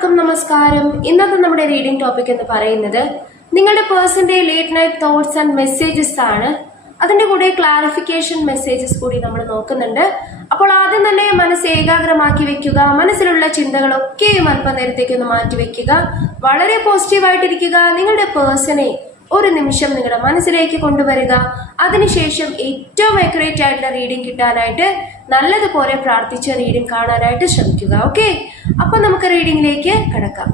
എല്ലാവർക്കും നമസ്കാരം. ഇന്നത്തെ നമ്മുടെ റീഡിംഗ് ടോപ്പിക് എന്ന് പറയുന്നത് നിങ്ങളുടെ പേഴ്സന്റെ late night thoughts and messages ആണ്. അതിന്റെ കൂടെ ക്ലാരിഫിക്കേഷൻ മെസ്സേജസ് കൂടി നമ്മൾ നോക്കുന്നുണ്ട്. അപ്പോൾ ആദ്യം തന്നെ മനസ്സ് ഏകാഗ്രമാക്കി വെക്കുക. മനസ്സിലുള്ള ചിന്തകളൊക്കെയും അല്പനേരത്തേക്ക് ഒന്ന് മാറ്റി വെക്കുക. വളരെ പോസിറ്റീവായിട്ടിരിക്കുക. നിങ്ങളുടെ പേഴ്സണെ ഒരു നിമിഷം നിങ്ങളുടെ മനസ്സിലേക്ക് കൊണ്ടുവരിക. അതിനുശേഷം ഏറ്റവും ആക്യുറേറ്റ് ആയിട്ടുള്ള റീഡിംഗ് കിട്ടാനായിട്ട് നല്ലതുപോലെ പ്രാർത്ഥിച്ച് റീഡിംഗ് കാണാനായിട്ട് ശ്രമിക്കുക. ഓക്കെ, അപ്പൊ നമുക്ക് റീഡിംഗിലേക്ക് കടക്കാം.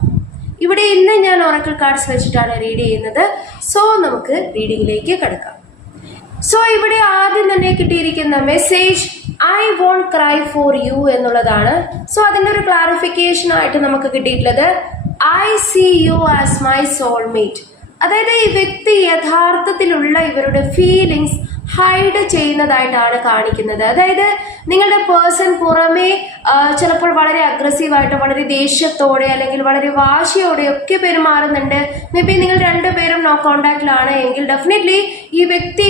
ഇവിടെ ഇന്ന് ഞാൻ ഒറക്കിൾ കാർഡ്സ് വെച്ചിട്ടാണ് റീഡ് ചെയ്യുന്നത്. സോ നമുക്ക് റീഡിംഗിലേക്ക് കടക്കാം. സോ ഇവിടെ ആദ്യം തന്നെ കിട്ടിയിരിക്കുന്ന message I won't cry for you എന്നുള്ളതാണ്. സോ അതിൻ്റെ ഒരു ക്ലാരിഫിക്കേഷൻ ആയിട്ട് നമുക്ക് കിട്ടിയിട്ടുള്ളത് I see you as my soulmate. അതായത് ഈ വ്യക്തി യഥാർത്ഥത്തിലുള്ള ഇവരുടെ ഫീലിങ്സ് ഹൈഡ് ചെയ്യുന്നതായിട്ടാണ് കാണിക്കുന്നത്. അതായത് നിങ്ങളുടെ പേഴ്സൺ പുറമേ ചിലപ്പോൾ വളരെ അഗ്രസീവായിട്ട്, വളരെ ദേഷ്യത്തോടെ അല്ലെങ്കിൽ വളരെ വാശിയോടെ ഒക്കെ പെരുമാറുന്നുണ്ട്. മേ ബി നിങ്ങൾ രണ്ടുപേരും നോ കോണ്ടാക്റ്റിലാണ് എങ്കിൽ ഡെഫിനറ്റ്ലി ഈ വ്യക്തി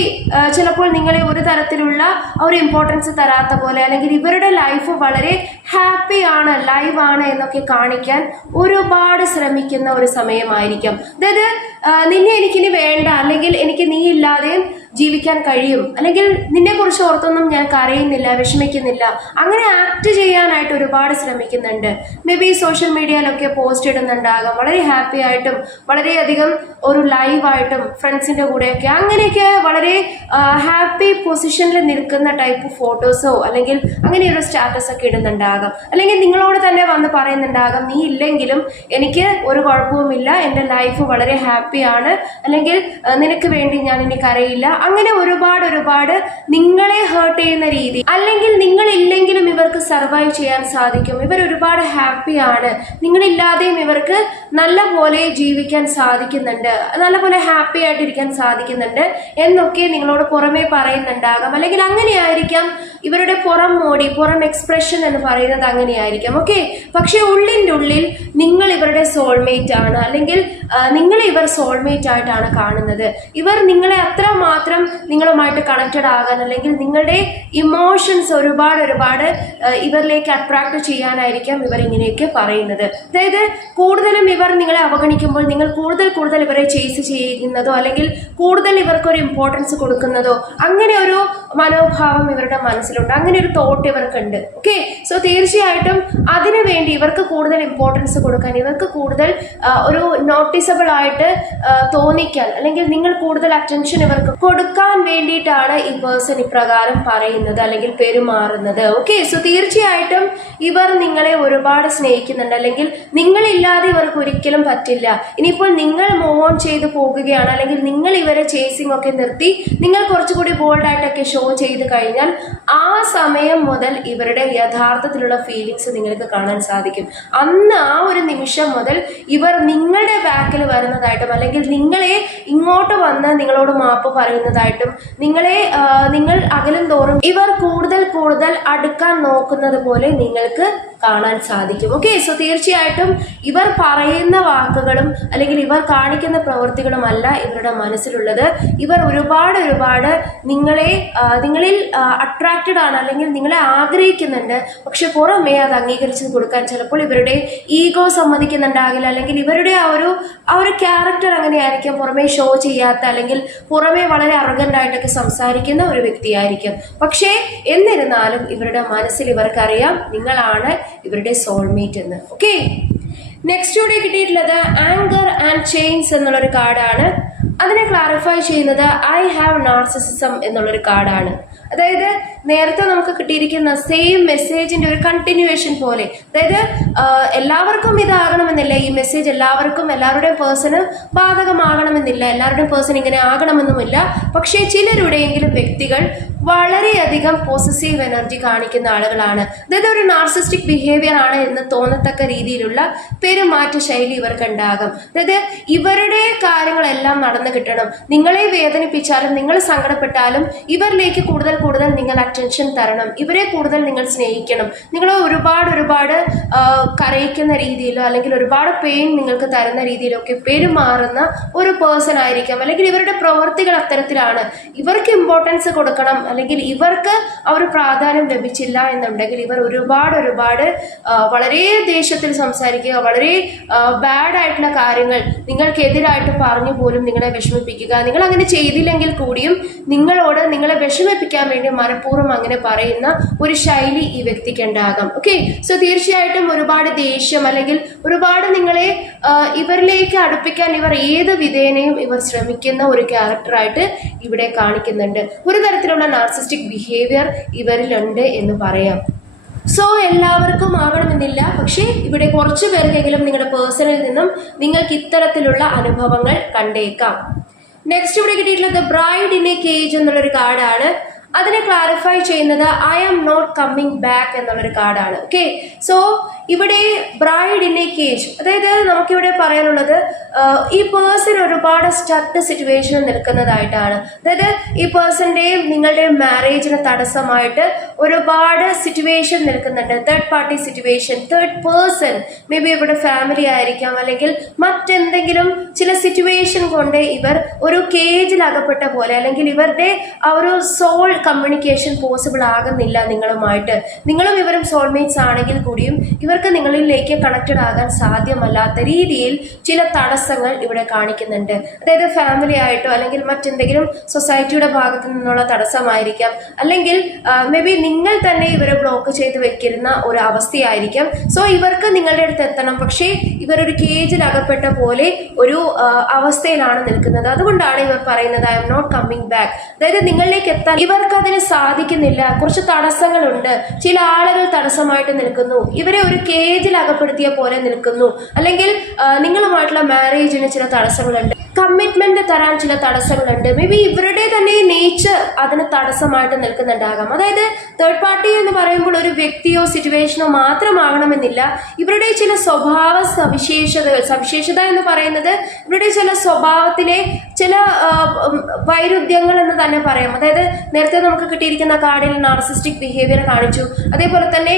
ചിലപ്പോൾ നിങ്ങളെ ഒരു തരത്തിലുള്ള ഒരു ഇമ്പോർട്ടൻസ് തരാത്ത പോലെ, അല്ലെങ്കിൽ ഇവരുടെ ലൈഫ് വളരെ ഹാപ്പി ആണ്, ലൈവ് ആണ് എന്നൊക്കെ കാണിക്കാൻ ഒരുപാട് ശ്രമിക്കുന്ന ഒരു സമയമായിരിക്കാം. അതായത് നിന്നെ എനിക്കിനി വേണ്ട, അല്ലെങ്കിൽ എനിക്ക് നീ ഇല്ലാതെയും ജീവിക്കാൻ കഴിയും, അല്ലെങ്കിൽ നിന്നെ കുറിച്ച് ഓർത്തൊന്നും ഞാൻ കരയുന്നില്ല, വിഷമിക്കുന്നില്ല, അങ്ങനെ ആക്ട് ചെയ്യാനായിട്ട് ഒരുപാട് ശ്രമിക്കുന്നുണ്ട്. മേ ബി സോഷ്യൽ മീഡിയയിലൊക്കെ പോസ്റ്റ് ഇടുന്നുണ്ടാകാം, വളരെ ഹാപ്പി ആയിട്ടും വളരെയധികം ഒരു ലൈവായിട്ടും ഫ്രണ്ട്സിൻ്റെ കൂടെയൊക്കെ അങ്ങനെയൊക്കെ വളരെ ഹാപ്പി പൊസിഷനിൽ നിൽക്കുന്ന ടൈപ്പ് ഫോട്ടോസോ അല്ലെങ്കിൽ അങ്ങനെയൊരു സ്റ്റാറ്റസ് ഒക്കെ ഇടുന്നുണ്ടാകാം. അല്ലെങ്കിൽ നിങ്ങളോട് തന്നെ വന്ന് പറയുന്നുണ്ടാകാം, നീ ഇല്ലെങ്കിലും എനിക്ക് ഒരു കുഴപ്പവുമില്ല, എൻ്റെ ലൈഫ് വളരെ ഹാപ്പിയാണ്, അല്ലെങ്കിൽ നിനക്ക് വേണ്ടി ഞാൻ ഇനി കരയില്ല. അങ്ങനെ ഒരുപാട് നിങ്ങളെ ഹേർട്ട് ചെയ്യുന്ന രീതി, അല്ലെങ്കിൽ നിങ്ങളില്ലെങ്കിലും ഇവർക്ക് സർവൈവ് ചെയ്യാൻ സാധിക്കും, ഇവർ ഒരുപാട് ഹാപ്പിയാണ്, നിങ്ങളില്ലാതെയും ഇവർക്ക് നല്ല പോലെ ജീവിക്കാൻ സാധിക്കുന്നുണ്ട്, നല്ലപോലെ ഹാപ്പി ആയിട്ടിരിക്കാൻ സാധിക്കുന്നുണ്ട് എന്നൊക്കെ നിങ്ങളോട് പുറമേ പറയുന്നുണ്ടാകാം. അല്ലെങ്കിൽ അങ്ങനെയായിരിക്കാം ഇവരുടെ പുറം മോടി, പുറം എക്സ്പ്രഷൻ എന്ന് പറയുന്നത് അങ്ങനെയായിരിക്കാം. ഓക്കെ, പക്ഷെ ഉള്ളിൻ്റെ ഉള്ളിൽ നിങ്ങൾ ഇവരുടെ സോൾമേറ്റ് ആണ്, അല്ലെങ്കിൽ നിങ്ങളെ ഇവർ സോൾമേറ്റ് ആയിട്ടാണ് കാണുന്നത്. ഇവർ നിങ്ങളെ അത്രമാത്രം നിങ്ങളുമായിട്ട് കണക്റ്റഡ് ആകാൻ, അല്ലെങ്കിൽ നിങ്ങളുടെ ഇമോഷൻസ് ഒരുപാട് ഇവരിലേക്ക് അട്രാക്ട് ചെയ്യാനായിരിക്കാം ഇവർ ഇങ്ങനെയൊക്കെ പറയുന്നത്. അതായത് കൂടുതലും ഇവർ നിങ്ങളെ അവഗണിക്കുമ്പോൾ നിങ്ങൾ കൂടുതൽ ഇവരെ ചേസ് ചെയ്യുന്നതോ, അല്ലെങ്കിൽ കൂടുതൽ ഇവർക്കൊരു ഇമ്പോർട്ടൻസ് കൊടുക്കുന്നതോ, അങ്ങനെ ഒരു മനോഭാവം ഇവരുടെ മനസ്സിലുണ്ട്, അങ്ങനെ ഒരു തോട്ട് ഇവർക്കുണ്ട്. ഓക്കെ, സോ തീർച്ചയായിട്ടും അതിനു വേണ്ടി ഇവർക്ക് കൂടുതൽ ഇമ്പോർട്ടൻസ് കൊടുക്കാൻ, ഇവർക്ക് കൂടുതൽ ഒരു നോട്ടീസബിൾ ആയിട്ട് തോന്നിക്കാൻ, അല്ലെങ്കിൽ നിങ്ങൾ കൂടുതൽ അറ്റൻഷൻ ഇവർക്ക് കൊടുക്കാൻ വേണ്ടിയിട്ടാണ് ഈ പേഴ്സൺ ഇപ്രകാരം പറയുന്നത് അല്ലെങ്കിൽ പെരുമാറുന്നത്. ഓക്കെ, സോ തീർച്ചയായിട്ടും ഇവർ നിങ്ങളെ ഒരുപാട് സ്നേഹിക്കുന്നുണ്ട്, അല്ലെങ്കിൽ നിങ്ങളില്ലാതെ ഇവർക്ക് ഒരിക്കലും പറ്റില്ല. ഇനിയിപ്പോൾ നിങ്ങൾ മൂവ് ഓൺ ചെയ്ത് പോകുകയാണ്, അല്ലെങ്കിൽ നിങ്ങൾ ഇവരെ ചേസിംഗ് ഒക്കെ നിർത്തി നിങ്ങൾ കുറച്ചുകൂടി ബോൾഡായിട്ടൊക്കെ ഷോ ചെയ്ത് കഴിഞ്ഞാൽ ആ സമയം മുതൽ ഇവരുടെ യഥാർത്ഥത്തിലുള്ള ഫീലിങ്സ് നിങ്ങൾക്ക് കാണാൻ സാധിക്കും. അന്ന് ആ ഒരു നിമിഷം മുതൽ ഇവർ നിങ്ങളുടെ ബാക്കിൽ വരുന്നതായിട്ടും, അല്ലെങ്കിൽ നിങ്ങളെ ഇങ്ങോട്ട് വന്ന് നിങ്ങളോട് മാപ്പ് പറയുന്നതായിട്ടും, നിങ്ങൾ അകലും തോറും ഇവർ കൂടുതൽ അടുക്കാൻ നോക്കുന്നത് പോലെ നിങ്ങൾക്ക് കാണാൻ സാധിക്കും. ഓക്കെ, സോ തീർച്ചയായിട്ടും ഇവർ പറയുന്ന വാക്കുകളും അല്ലെങ്കിൽ ഇവർ കാണിക്കുന്ന പ്രവൃത്തികളും അല്ല ഇവരുടെ മനസ്സിലുള്ളത്. ഇവർ ഒരുപാട് നിങ്ങളിൽ അട്രാക്റ്റഡ് ആണ്, അല്ലെങ്കിൽ നിങ്ങളെ ആഗ്രഹിക്കുന്നുണ്ട്. പക്ഷെ പുറമേ അത് അംഗീകരിച്ച് കൊടുക്കാൻ ചിലപ്പോൾ ഇവരുടെ ഈഗോ സമ്മതിക്കുന്നുണ്ടാകില്ല, അല്ലെങ്കിൽ ഇവരുടെ ആ ഒരു ക്യാരക്ടർ അങ്ങനെയായിരിക്കും, പുറമേ ഷോ ചെയ്യാത്ത, അല്ലെങ്കിൽ പുറമേ വളരെ അർഗൻ്റ് ആയിട്ടൊക്കെ സംസാരിക്കുന്ന ഒരു വ്യക്തിയായിരിക്കും. പക്ഷേ എന്നിരുന്നാലും ഇവരുടെ മനസ്സിൽ ഇവർക്കറിയാം നിങ്ങളാണ് ഇവരുടെ സോൾമേറ്റ് എന്ന്. ഓക്കെ, നെക്സ്റ്റ് കൂടെ കിട്ടിയിട്ടുള്ളത് ആങ്കർ ആൻഡ് ചെയിൻസ് എന്നുള്ളൊരു കാർഡാണ്. അതിനെ ക്ലാരിഫൈ ചെയ്യുന്നത് ഐ ഹാവ് നാർസിസിസം എന്നുള്ളൊരു കാർഡാണ്. അതായത് നേരത്തെ നമുക്ക് കിട്ടിയിരിക്കുന്ന സെയിം മെസ്സേജിന്റെ ഒരു കണ്ടിന്യൂവേഷൻ പോലെ, അതായത് എല്ലാവർക്കും ഇതാകണമെന്നില്ല, ഈ മെസ്സേജ് എല്ലാവരുടെയും പേഴ്സണ് ബാധകമാകണമെന്നില്ല, എല്ലാവരുടെയും പേഴ്സൺ ഇങ്ങനെ ആകണമെന്നുമില്ല. പക്ഷേ ചിലരുടെയെങ്കിലും വ്യക്തികൾ വളരെയധികം പോസസീവ് എനർജി കാണിക്കുന്ന ആളുകളാണ്. അതായത് ഒരു നാർസിസ്റ്റിക് ബിഹേവിയർ ആണ് എന്ന് തോന്നത്തക്ക രീതിയിലുള്ള പെരുമാറ്റ ശൈലി ഇവർക്ക് ഉണ്ടാകും. അതായത് ഇവരുടെ കാര്യങ്ങളെല്ലാം നടന്നു കിട്ടണം. നിങ്ങളെ വേദനിപ്പിച്ചാലും നിങ്ങൾ സങ്കടപ്പെട്ടാലും ഇവരിലേക്ക് കൂടുതൽ നിങ്ങൾ അറ്റൻഷൻ തരണം, ഇവരെ കൂടുതൽ നിങ്ങൾ സ്നേഹിക്കണം, നിങ്ങളെ ഒരുപാട് കരയിക്കുന്ന രീതിയിലോ അല്ലെങ്കിൽ ഒരുപാട് പെയിൻ നിങ്ങൾക്ക് തരുന്ന രീതിയിലൊക്കെ പെരുമാറുന്ന ഒരു പേഴ്സൺ ആയിരിക്കാം. അല്ലെങ്കിൽ ഇവരുടെ പ്രവൃത്തികൾ അത്തരത്തിലാണ്. ഇവർക്ക് ഇമ്പോർട്ടൻസ് കൊടുക്കണം അല്ലെങ്കിൽ ഇവർക്ക് ആ ഒരു പ്രാധാന്യം ലഭിച്ചില്ല എന്നുണ്ടെങ്കിൽ ഇവർ ഒരുപാട് വളരെ ദേഷ്യത്തിൽ സംസാരിക്കുക, വളരെ ബാഡ് ആയിട്ടുള്ള കാര്യങ്ങൾ നിങ്ങൾക്കെതിരായിട്ട് പറഞ്ഞു പോലും നിങ്ങളെ വിഷമിപ്പിക്കുക. നിങ്ങൾ അങ്ങനെ ചെയ്തില്ലെങ്കിൽ കൂടിയും നിങ്ങളോട് നിങ്ങളെ വിഷമിപ്പിക്കാൻ വേണ്ടി മനഃപൂർവ്വം അങ്ങനെ പറയുന്ന ഒരു ശൈലി ഈ വ്യക്തിക്ക് ഉണ്ടാകാം. ഓക്കെ, സോ തീർച്ചയായിട്ടും ഒരുപാട് ദേഷ്യം അല്ലെങ്കിൽ ഒരുപാട് നിങ്ങളെ ഇവരിലേക്ക് അടുപ്പിക്കാൻ ഇവർ ഏത് വിധേനയും ഇവർ ശ്രമിക്കുന്ന ഒരു ക്യാരക്ടറായിട്ട് ഇവിടെ കാണിക്കുന്നുണ്ട്. ഒരു തരത്തിലുള്ള നാർസിസ്റ്റിക് ബിഹേവിയർ ഇവരിലുണ്ട് എന്ന് പറയാം. സോ എല്ലാവർക്കും ആകണമെന്നില്ല, പക്ഷേ ഇവിടെ കുറച്ചു പേർക്കെങ്കിലും നിങ്ങളുടെ പേഴ്സണിൽ നിന്നും നിങ്ങൾക്ക് ഇത്തരത്തിലുള്ള അനുഭവങ്ങൾ കണ്ടേക്കാം. നെക്സ്റ്റ് ഇവിടെ കിട്ടിയിട്ടുള്ളത് ബ്രൈഡ് ഇൻ എ കേജ് എന്നുള്ളൊരു കാർഡാണ്. അതിനെ ക്ലാരിഫൈ ചെയ്യുന്നത് I am not coming back എന്നുള്ളൊരു കാർഡാണ്. ഓക്കെ, സോ ഇവിടെ ബ്രൈഡ് ഇൻ എ കേജ്, അതായത് നമുക്കിവിടെ പറയാനുള്ളത് ഈ പേഴ്സൺ ഒരുപാട് സ്റ്റക്ക് സിറ്റുവേഷനിൽ നിൽക്കുന്നതായിട്ടാണ്. അതായത് ഈ പേഴ്സന്റെയും നിങ്ങളുടെയും മാരേജിന് തടസ്സമായിട്ട് ഒരുപാട് സിറ്റുവേഷൻ നിൽക്കുന്നുണ്ട്. Third party situation, third person, may be ഇവിടെ ഫാമിലി ആയിരിക്കാം അല്ലെങ്കിൽ മറ്റെന്തെങ്കിലും ചില സിറ്റുവേഷൻ കൊണ്ട് ഇവർ ഒരു കേജിൽ അകപ്പെട്ട പോലെ അല്ലെങ്കിൽ ഇവരുടെ ആ ഒരു സോൾ കമ്മ്യൂണിക്കേഷൻ പോസിബിൾ ആകുന്നില്ല നിങ്ങളുമായിട്ട്. നിങ്ങളും ഇവരും സോൾമേറ്റ്സ് ആണെങ്കിൽ കൂടിയും ഇവർക്ക് നിങ്ങളിലേക്ക് കണക്റ്റഡ് ആകാൻ സാധ്യമല്ലാത്ത രീതിയിൽ ചില തടസ്സങ്ങൾ ഇവിടെ കാണിക്കുന്നുണ്ട്. അതായത് ഫാമിലി ആയിട്ടോ അല്ലെങ്കിൽ മറ്റെന്തെങ്കിലും സൊസൈറ്റിയുടെ ഭാഗത്തു നിന്നുള്ള തടസ്സമായിരിക്കാം, അല്ലെങ്കിൽ മേ ബി നിങ്ങൾ തന്നെ ഇവരെ ബ്ലോക്ക് ചെയ്ത് വെക്കുന്ന ഒരു അവസ്ഥയായിരിക്കാം. സോ ഇവർക്ക് നിങ്ങളുടെ അടുത്ത് എത്തണം, പക്ഷേ ഇവരൊരു കേജിൽ അകപ്പെട്ട പോലെ ഒരു അവസ്ഥയിലാണ് നിൽക്കുന്നത്. അതുകൊണ്ടാണ് ഇവർ പറയുന്നത് I am not coming back. അതായത് നിങ്ങളിലേക്ക് എത്താൻ ഇവർക്ക് അതിന് സാധിക്കുന്നില്ല, കുറച്ച് തടസ്സങ്ങളുണ്ട്, ചില ആളുകൾ തടസ്സമായിട്ട് നിൽക്കുന്നു, ഇവരെ ഒരു കേജിൽ അകപ്പെടുത്തിയ പോലെ നിൽക്കുന്നു, അല്ലെങ്കിൽ നിങ്ങളുമായിട്ടുള്ള മാരേജിന് ചില തടസ്സങ്ങളുണ്ട്, കമ്മിറ്റ്മെന്റ് തരാൻ ചില തടസ്സങ്ങളുണ്ട്. മേ ബി ഇവരുടെ തന്നെ നേച്ചർ അതിന് തടസ്സമായിട്ട് നിൽക്കുന്നുണ്ടാകാം. അതായത് തേർഡ് പാർട്ടി എന്ന് പറയുമ്പോൾ ഒരു വ്യക്തിയോ സിറ്റുവേഷനോ മാത്രമാകണമെന്നില്ല. ഇവരുടെ ചില സ്വഭാവ സവിശേഷത എന്ന് പറയുന്നത് ഇവരുടെ ചില സ്വഭാവത്തിലെ ചില വൈരുദ്ധ്യങ്ങൾ എന്ന് തന്നെ പറയാം. അതായത് നേരത്തെ നമുക്ക് കിട്ടിയിരിക്കുന്ന കാർഡിൽ നാർസിസ്റ്റിക് ബിഹേവിയർ കാണിച്ചു. അതേപോലെ തന്നെ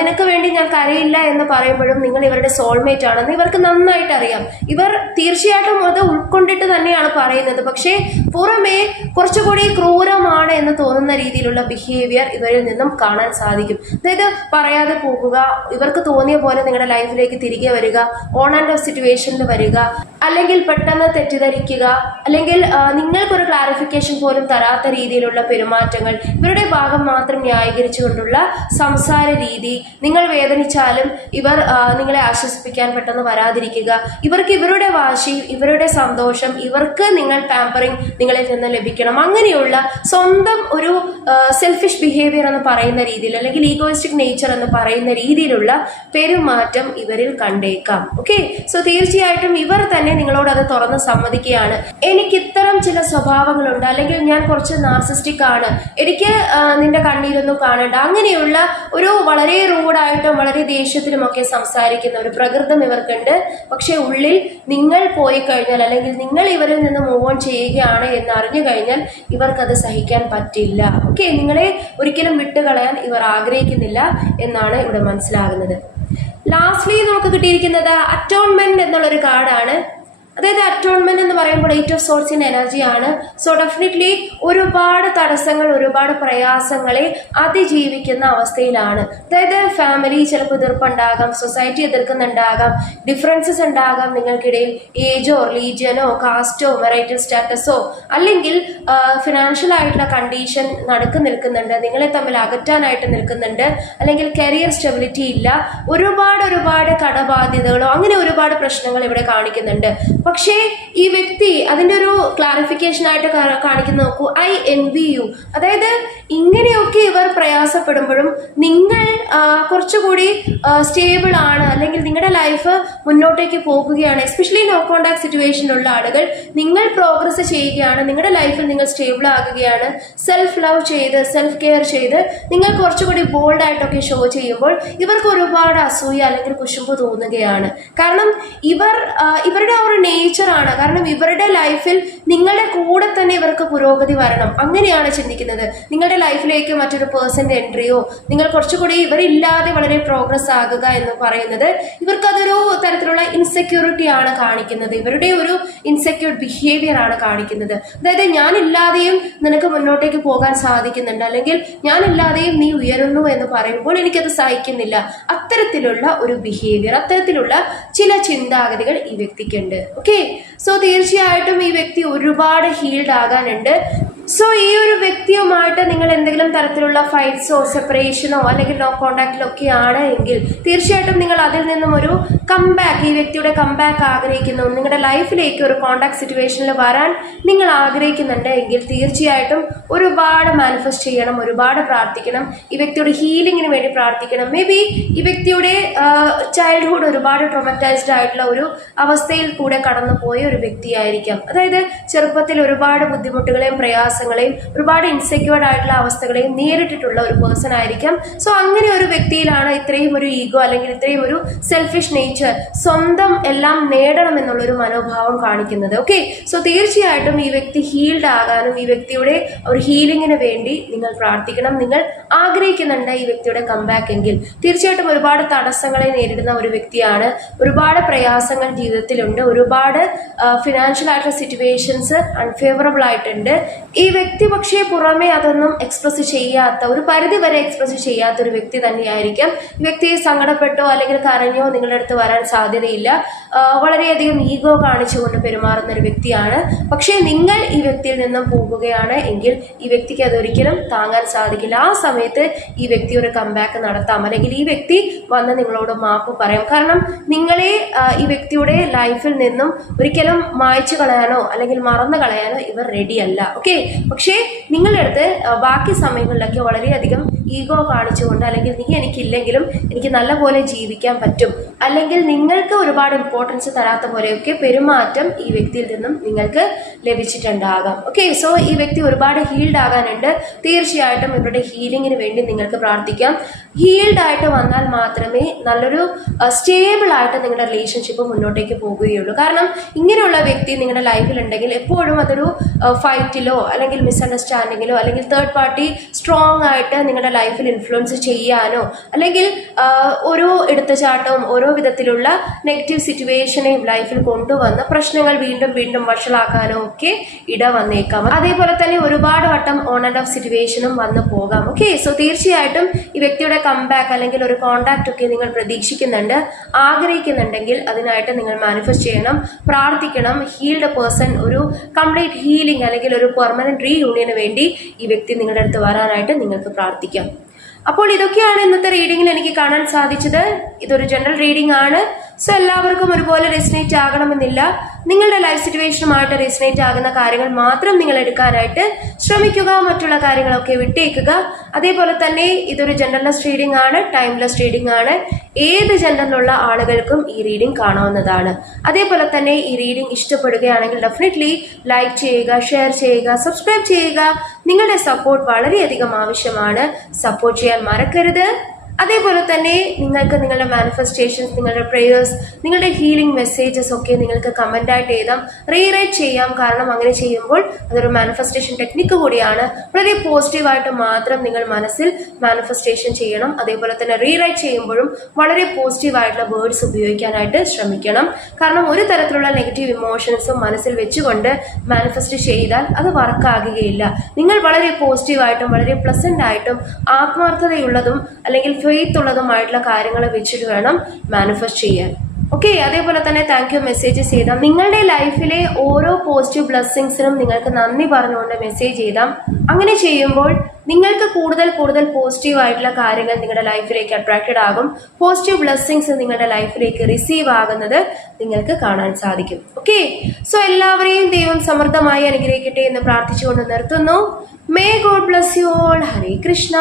നിനക്ക് വേണ്ടി ഞാൻ കരയില്ല എന്ന് പറയുമ്പോഴും നിങ്ങൾ ഇവരുടെ സോൾമേറ്റ് ആണെന്ന് ഇവർക്ക് നന്നായിട്ട് അറിയാം. ഇവർ തീർച്ചയായിട്ടും അത് ഉൾക്കൊണ്ടിട്ട് തന്നെയാണ് പറയുന്നത്. പക്ഷേ പുറമേ കുറച്ചുകൂടി ക്രൂരമാണ് എന്ന് തോന്നുന്ന രീതിയിലുള്ള ബിഹേവിയർ ഇവരിൽ നിന്നും കാണാൻ സാധിക്കും. അതായത് പറയാതെ പോകുക, ഇവർക്ക് തോന്നിയ പോലെ നിങ്ങളുടെ ലൈഫിലേക്ക് തിരികെ വരിക, ഓൺ ആൻഡ് ഓഫ് സിറ്റുവേഷനിൽ വരിക, അല്ലെങ്കിൽ പെട്ടെന്ന് തെറ്റിദ്ധരിക്കുക, അല്ലെങ്കിൽ നിങ്ങൾക്കൊരു ക്ലാരിഫിക്കേഷൻ പോലും തരാത്ത രീതിയിലുള്ള പെരുമാറ്റങ്ങൾ, ഇവരുടെ ഭാഗം മാത്രം ന്യായീകരിച്ചുകൊണ്ടുള്ള സംസാര രീതി, നിങ്ങൾ വേദനിച്ചാലും ഇവർ നിങ്ങളെ ആശ്വസിപ്പിക്കാൻ പെട്ടെന്ന് വരാതിരിക്കുക, ഇവർക്ക് ഇവരുടെ വാശി, ഇവരുടെ സന്തോഷം, ഇവർക്ക് നിങ്ങൾ പാമ്പറിങ് നിങ്ങളിൽ നിന്ന് ലഭിക്കണം, അങ്ങനെയുള്ള സ്വന്തം ഒരു സെൽഫിഷ് ബിഹേവിയർ എന്ന് പറയുന്ന രീതിയിൽ അല്ലെങ്കിൽ ഈഗോയിസ്റ്റിക് നേച്ചർ എന്ന് പറയുന്ന രീതിയിലുള്ള പെരുമാറ്റം ഇവരിൽ കണ്ടേക്കാം. ഓക്കെ, സോ തീർച്ചയായിട്ടും ഇവർ തന്നെ നിങ്ങളോട് അത് തുറന്ന് സമ്മതിക്കുകയാണ്. എനിക്ക് ഇത്തരം ചില സ്വഭാവങ്ങളുണ്ട്, അല്ലെങ്കിൽ ഞാൻ കുറച്ച് നാർസിസ്റ്റിക് ആണ്, എനിക്ക് നിന്റെ കണ്ണീരൊന്നും കാണണ്ട, അങ്ങനെയുള്ള ഒരു വളരെ റൂഡായിട്ടും വളരെ ദേഷ്യത്തിലും ഒക്കെ സംസാരിക്കുന്ന ഒരു പ്രകൃതം ഇവർക്കുണ്ട്. പക്ഷെ ഉള്ളിൽ നിങ്ങൾ പോയി കഴിഞ്ഞാൽ അല്ലെങ്കിൽ നിങ്ങൾ ഇവരിൽ നിന്ന് മൂവ് ഓൺ ചെയ്യുകയാണ് എന്ന് അറിഞ്ഞു കഴിഞ്ഞാൽ ഇവർക്കത് സഹിക്കാൻ പറ്റില്ല. ഓക്കെ, നിങ്ങളെ ഒരിക്കലും വിട്ടുകളയാൻ ഇവർ ആഗ്രഹിക്കുന്നില്ല എന്നാണ് ഇവിടെ മനസ്സിലാകുന്നത്. ലാസ്റ്റ്ലി നമുക്ക് കിട്ടിയിരിക്കുന്നത് അറ്റോൺമെന്റ് എന്നുള്ളൊരു കാർഡാണ്. അതായത് അറ്റോൺമെന്റ് എന്ന് പറയുമ്പോൾ 8 ഓഫ് സോൾസിന്റെ എനർജിയാണ്. സോ ഡെഫിനറ്റ്ലി ഒരുപാട് തടസ്സങ്ങൾ, ഒരുപാട് പ്രയാസങ്ങളെ അതിജീവിക്കുന്ന അവസ്ഥയിലാണ്. അതായത് ഫാമിലി ചിലപ്പോൾ എതിർപ്പുണ്ടാകാം, സൊസൈറ്റി എതിർക്കുന്നുണ്ടാകാം, ഡിഫറൻസസ് ഉണ്ടാകാം നിങ്ങൾക്കിടയിൽ, ഏജോ റിലീജിയനോ കാസ്റ്റോ മെറൈറ്റൽ സ്റ്റാറ്റസോ, അല്ലെങ്കിൽ ഫിനാൻഷ്യൽ ആയിട്ടുള്ള കണ്ടീഷൻ നടുക്ക് നിൽക്കുന്നുണ്ട്, നിങ്ങളെ തമ്മിൽ അകറ്റാനായിട്ട് നിൽക്കുന്നുണ്ട്, അല്ലെങ്കിൽ കരിയർ സ്റ്റെബിലിറ്റി ഇല്ല, ഒരുപാട് കടബാധ്യതകളോ അങ്ങനെ ഒരുപാട് പ്രശ്നങ്ങൾ ഇവിടെ കാണിക്കുന്നുണ്ട്. പക്ഷേ ഈ വ്യക്തി അതിൻ്റെ ഒരു ക്ലാരിഫിക്കേഷൻ ആയിട്ട് കാണിക്കുന്ന നോക്കൂ, ഐ എൻവി യു. അതായത് ഇങ്ങനെയൊക്കെ ഇവർ പ്രയാസപ്പെടുമ്പോഴും നിങ്ങൾ കുറച്ചുകൂടി സ്റ്റേബിൾ ആണ്, അല്ലെങ്കിൽ നിങ്ങളുടെ ലൈഫ് മുന്നോട്ടേക്ക് പോകുകയാണ്, എസ്പെഷ്യലി നോ കോണ്ടാക്ട് സിറ്റുവേഷനിലുള്ള ആളുകൾ, നിങ്ങൾ പ്രോഗ്രസ് ചെയ്യുകയാണ്, നിങ്ങളുടെ ലൈഫിൽ നിങ്ങൾ സ്റ്റേബിൾ ആകുകയാണ്, സെൽഫ് ലവ് ചെയ്ത് സെൽഫ് കെയർ ചെയ്ത് നിങ്ങൾ കുറച്ചുകൂടി ബോൾഡ് ആയിട്ടൊക്കെ ഷോ ചെയ്യുമ്പോൾ ഇവർക്ക് ഒരുപാട് അസൂയ അല്ലെങ്കിൽ കുശുമ്പ് തോന്നുകയാണ്. കാരണം ഇവരുടെ ആ ഒരു നേച്ചറാണ്. കാരണം ഇവരുടെ ലൈഫിൽ നിങ്ങളുടെ കൂടെ തന്നെ ഇവർക്ക് പുരോഗതി വരണം, അങ്ങനെയാണ് ചിന്തിക്കുന്നത്. നിങ്ങളുടെ ലൈഫിലേക്ക് മറ്റൊരു പേഴ്സന്റെ എൻട്രിയോ, നിങ്ങൾ കുറച്ചുകൂടി ഇവരില്ലാതെ വളരെ പ്രോഗ്രസ് ആകുക എന്ന് പറയുന്നത് ഇവർക്ക് അതൊരു തരത്തിലുള്ള ഇൻസെക്യൂരിറ്റി ആണ് കാണിക്കുന്നത്. ഇവരുടെ ഒരു ഇൻസെക്യൂർ ബിഹേവിയർ ആണ് കാണിക്കുന്നത്. അതായത് ഞാനില്ലാതെയും നിനക്ക് മുന്നോട്ടേക്ക് പോകാൻ സാധിക്കുന്നുണ്ട്, അല്ലെങ്കിൽ ഞാനില്ലാതെയും നീ ഉയരുന്നു എന്ന് പറയുമ്പോൾ എനിക്കത് സഹിക്കുന്നില്ല. അത്തരത്തിലുള്ള ഒരു ബിഹേവിയർ, അത്തരത്തിലുള്ള ചില ചിന്താഗതികൾ ഈ വ്യക്തിക്കുണ്ട്. ഓക്കെ, സോ തീർച്ചയായിട്ടും ഈ വ്യക്തി ഒരുപാട് ഹീൽഡ് ആകാനുണ്ട്. സോ ഈ ഒരു വ്യക്തിയുമായിട്ട് നിങ്ങൾ എന്തെങ്കിലും തരത്തിലുള്ള ഫൈറ്റ്സോ സെപ്പറേഷനോ അല്ലെങ്കിൽ നോ കോണ്ടാക്റ്റിലോ ഒക്കെയാണ് എങ്കിൽ തീർച്ചയായിട്ടും നിങ്ങൾ അതിൽ നിന്നും ഒരു കംബാക്ക്, ഈ വ്യക്തിയുടെ കംബാക്ക് ആഗ്രഹിക്കുന്നു, നിങ്ങളുടെ ലൈഫിലേക്ക് ഒരു കോണ്ടാക്ട് സിറ്റുവേഷനിൽ വരാൻ നിങ്ങൾ ആഗ്രഹിക്കുന്നുണ്ട് എങ്കിൽ തീർച്ചയായിട്ടും ഒരുപാട് മാനിഫെസ്റ്റ് ചെയ്യണം, ഒരുപാട് പ്രാർത്ഥിക്കണം, ഈ വ്യക്തിയുടെ ഹീലിങ്ങിന് വേണ്ടി പ്രാർത്ഥിക്കണം. മേ ബി ഈ വ്യക്തിയുടെ ചൈൽഡ്ഹുഡ് ഒരുപാട് ട്രോമറ്റൈസ്ഡ് ആയിട്ടുള്ള ഒരു അവസ്ഥയിൽ കൂടെ കടന്നുപോയ ഒരു വ്യക്തിയായിരിക്കാം. അതായത് ചെറുപ്പത്തിൽ ഒരുപാട് ബുദ്ധിമുട്ടുകളെയും പ്രയാസങ്ങളെയും ഒരുപാട് ഇൻസെക്യൂർഡ് ആയിട്ടുള്ള അവസ്ഥകളെയും നേരിട്ടിട്ടുള്ള ഒരു പേഴ്സൺ ആയിരിക്കാം. സോ അങ്ങനെ ഒരു വ്യക്തിയിലാണ് ഇത്രയും ഒരു ഈഗോ അല്ലെങ്കിൽ ഇത്രയും ഒരു സെൽഫിഷ് നേച്ചർ, സ്വന്തം എല്ലാം നേടണം എന്നുള്ളൊരു മനോഭാവം കാണിക്കുന്നത്. ഓക്കെ, സോ തീർച്ചയായിട്ടും ഈ വ്യക്തി ഹീൽഡ് ആകാനും ഈ വ്യക്തിയുടെ ഒരു ഹീലിങ്ങിന് വേണ്ടി നിങ്ങൾ പ്രാർത്ഥിക്കണം. നിങ്ങൾ ആഗ്രഹിക്കുന്നുണ്ട് ഈ വ്യക്തിയുടെ കംബാക്ക് എങ്കിൽ തീർച്ചയായിട്ടും ഒരുപാട് തടസ്സങ്ങളെ നേരിടുന്ന ഒരു വ്യക്തിയാണ്, ഒരുപാട് പ്രയാസങ്ങൾ ജീവിതത്തിലുണ്ട്, ഒരുപാട് ഫിനാൻഷ്യൽ ആയിട്ടുള്ള സിറ്റുവേഷൻസ് അൺഫേവറബിൾ ആയിട്ടുണ്ട്. ഈ വ്യക്തി പക്ഷേ പുറമെ അതൊന്നും എക്സ്പ്രസ് ചെയ്യാത്ത, ഒരു പരിധി വരെ എക്സ്പ്രസ് ചെയ്യാത്ത ഒരു വ്യക്തി തന്നെയായിരിക്കാം. ഈ വ്യക്തി സങ്കടപ്പെട്ടോ അല്ലെങ്കിൽ കരഞ്ഞോ നിങ്ങളുടെ അടുത്ത് വരാൻ സാധ്യതയില്ല. വളരെയധികം ഈഗോ കാണിച്ചുകൊണ്ട് പെരുമാറുന്ന ഒരു വ്യക്തിയാണ്. പക്ഷേ നിങ്ങൾ ഈ വ്യക്തിയിൽ നിന്നും പോകുകയാണ് എങ്കിൽ ഈ വ്യക്തിക്ക് അതൊരിക്കലും താങ്ങാൻ സാധിക്കില്ല. ആ സമയത്ത് ഈ വ്യക്തി ഒരു കംബാക്ക് നടത്താം, അല്ലെങ്കിൽ ഈ വ്യക്തി വന്ന് നിങ്ങളോട് മാപ്പ് പറയാം. കാരണം നിങ്ങളെ ഈ വ്യക്തിയുടെ ലൈഫിൽ നിന്നും ഒരിക്കലും മായ്ച്ചു കളയാനോ അല്ലെങ്കിൽ മറന്നു കളയാനോ ഇവർ റെഡിയല്ല. ഓക്കെ, പക്ഷേ നിങ്ങളുടെ അടുത്ത് ബാക്കി സമയങ്ങളിലൊക്കെ വളരെയധികം ഈഗോ കാണിച്ചുകൊണ്ട്, അല്ലെങ്കിൽ നീ എനിക്കില്ലെങ്കിലും എനിക്ക് നല്ലപോലെ ജീവിക്കാൻ പറ്റും, അല്ലെങ്കിൽ നിങ്ങൾക്ക് ഒരുപാട് ഇമ്പോർട്ടൻസ് തരാത്ത പോലെയൊക്കെ പെരുമാറ്റം ഈ വ്യക്തിയിൽ നിന്നും നിങ്ങൾക്ക് ലഭിച്ചിട്ടുണ്ടാകാം. ഓക്കെ, സോ ഈ വ്യക്തി ഒരുപാട് ഹീൽഡ് ആകാനുണ്ട്. തീർച്ചയായിട്ടും ഇവരുടെ ഹീലിങ്ങിന് വേണ്ടി നിങ്ങൾക്ക് പ്രാർത്ഥിക്കാം. ഹീൽഡ് ആയിട്ട് വന്നാൽ മാത്രമേ നല്ലൊരു സ്റ്റേബിൾ ആയിട്ട് നിങ്ങളുടെ റിലേഷൻഷിപ്പ് മുന്നോട്ടേക്ക് പോകുകയുള്ളൂ. കാരണം ഇങ്ങനെയുള്ള വ്യക്തി നിങ്ങളുടെ ലൈഫിലുണ്ടെങ്കിൽ എപ്പോഴും അതൊരു ഫൈറ്റിലോ അല്ലെങ്കിൽ മിസ്അണ്ടർസ്റ്റാൻഡിങ്ങിലോ അല്ലെങ്കിൽ തേർഡ് പാർട്ടി സ്ട്രോങ് ആയിട്ട് നിങ്ങളുടെ ലൈഫിൽ ഇൻഫ്ലുവൻസ് ചെയ്യാനോ അല്ലെങ്കിൽ ഓരോ എടുത്തുചാട്ടവും ഓരോ വിധത്തിലുള്ള നെഗറ്റീവ് സിറ്റുവേഷനെയും ലൈഫിൽ കൊണ്ടുവന്ന് പ്രശ്നങ്ങൾ വീണ്ടും വീണ്ടും വഷളാക്കാനോ ഒക്കെ ഇട വന്നേക്കാം. അതേപോലെ തന്നെ ഒരുപാട് വട്ടം ഓൺ ആൻഡ് ഓഫ് സിറ്റുവേഷനും വന്നു പോകാം. ഓക്കെ, സോ തീർച്ചയായിട്ടും ഈ വ്യക്തിയുടെ കംബാക്ക് അല്ലെങ്കിൽ ഒരു കോണ്ടാക്ട് ഒക്കെ നിങ്ങൾ പ്രതീക്ഷിക്കുന്നുണ്ട്, ആഗ്രഹിക്കുന്നുണ്ടെങ്കിൽ അതിനായിട്ട് നിങ്ങൾ മാനിഫെസ്റ്റ് ചെയ്യണം, പ്രാർത്ഥിക്കണം. ഹീൽഡ് പേഴ്സൺ, ഒരു കംപ്ലീറ്റ് ഹീലിംഗ് അല്ലെങ്കിൽ ഒരു പെർമനന്റ് റീയൂണിയന് വേണ്ടി ഈ വ്യക്തി നിങ്ങളുടെ അടുത്ത് വരാനായിട്ട് നിങ്ങൾക്ക് പ്രാർത്ഥിക്കാം. അപ്പോൾ ഇതൊക്കെയാണ് ഇന്നത്തെ റീഡിങ്ങിൽ എനിക്ക് കാണാൻ സാധിച്ചത്. ഇതൊരു ജനറൽ റീഡിംഗ് ആണ്. സോ എല്ലാവർക്കും ഒരുപോലെ റെസിനേറ്റ് ആകണമെന്നില്ല. നിങ്ങളുടെ ലൈഫ് സിറ്റുവേഷനുമായിട്ട് റെസിനേറ്റ് ആകുന്ന കാര്യങ്ങൾ മാത്രം നിങ്ങൾ എടുക്കാനായിട്ട് ശ്രമിക്കുക, മറ്റുള്ള കാര്യങ്ങളൊക്കെ വിട്ടേക്കുക. അതേപോലെ തന്നെ ഇതൊരു ജനറൽലെസ് റീഡിംഗ് ആണ്, ടൈംലെസ് റീഡിംഗ് ആണ്. ഏത് ജനറലിലുള്ള ആളുകൾക്കും ഈ റീഡിംഗ് കാണാവുന്നതാണ്. അതേപോലെ തന്നെ ഈ റീഡിംഗ് ഇഷ്ടപ്പെടുകയാണെങ്കിൽ ഡെഫിനറ്റ്ലി ലൈക്ക് ചെയ്യുക, ഷെയർ ചെയ്യുക, സബ്സ്ക്രൈബ് ചെയ്യുക. നിങ്ങളുടെ സപ്പോർട്ട് വളരെയധികം ആവശ്യമാണ്. സപ്പോർട്ട് ചെയ്യാൻ മറക്കരുത്. അതേപോലെ തന്നെ നിങ്ങൾക്ക് നിങ്ങളുടെ മാനിഫെസ്റ്റേഷൻസ്, നിങ്ങളുടെ പ്രേയേഴ്സ്, നിങ്ങളുടെ ഹീലിംഗ് മെസ്സേജസ് ഒക്കെ നിങ്ങൾക്ക് കമൻ്റായിട്ട് എഴുതാം, റീറൈറ്റ് ചെയ്യാം. കാരണം അങ്ങനെ ചെയ്യുമ്പോൾ അതൊരു മാനിഫെസ്റ്റേഷൻ ടെക്നിക്ക് കൂടിയാണ്. വളരെ പോസിറ്റീവായിട്ട് മാത്രം നിങ്ങൾ മനസ്സിൽ മാനിഫെസ്റ്റേഷൻ ചെയ്യണം. അതേപോലെ തന്നെ റീറൈറ്റ് ചെയ്യുമ്പോഴും വളരെ പോസിറ്റീവായിട്ടുള്ള വേർഡ്സ് ഉപയോഗിക്കാനായിട്ട് ശ്രമിക്കണം. കാരണം ഒരു തരത്തിലുള്ള നെഗറ്റീവ് ഇമോഷൻസും മനസ്സിൽ വെച്ചുകൊണ്ട് മാനിഫെസ്റ്റ് ചെയ്താൽ അത് വർക്കാകുകയില്ല. നിങ്ങൾ വളരെ പോസിറ്റീവായിട്ടും വളരെ പ്ലസന്റ് ആയിട്ടും ആത്മാർത്ഥതയുള്ളതും അല്ലെങ്കിൽ ഫെയ്ത്ത് ഉള്ളതുമായിട്ടുള്ള കാര്യങ്ങൾ വെച്ചിട്ട് വേണം മാനിഫെസ്റ്റ് ചെയ്യാൻ. ഓക്കെ, അതേപോലെ തന്നെ താങ്ക് യു മെസ്സേജസ് ചെയ്താം. നിങ്ങളുടെ ലൈഫിലെ ഓരോ പോസിറ്റീവ് ബ്ലെസ്സിങ്സിനും നിങ്ങൾക്ക് നന്ദി പറഞ്ഞുകൊണ്ട് മെസ്സേജ് ചെയ്താം. അങ്ങനെ ചെയ്യുമ്പോൾ നിങ്ങൾക്ക് കൂടുതൽ കൂടുതൽ പോസിറ്റീവ് ആയിട്ടുള്ള കാര്യങ്ങൾ നിങ്ങളുടെ ലൈഫിലേക്ക് അട്രാക്റ്റഡ് ആകും. പോസിറ്റീവ് ബ്ലെസ്സിങ്സ് നിങ്ങളുടെ ലൈഫിലേക്ക് റിസീവ് ആകുന്നത് നിങ്ങൾക്ക് കാണാൻ സാധിക്കും. ഓക്കെ, സോ എല്ലാവരെയും ദൈവം സമൃദ്ധമായി അനുഗ്രഹിക്കട്ടെ എന്ന് പ്രാർത്ഥിച്ചുകൊണ്ട് നിർത്തുന്നു. May God bless you all. Hare Krishna.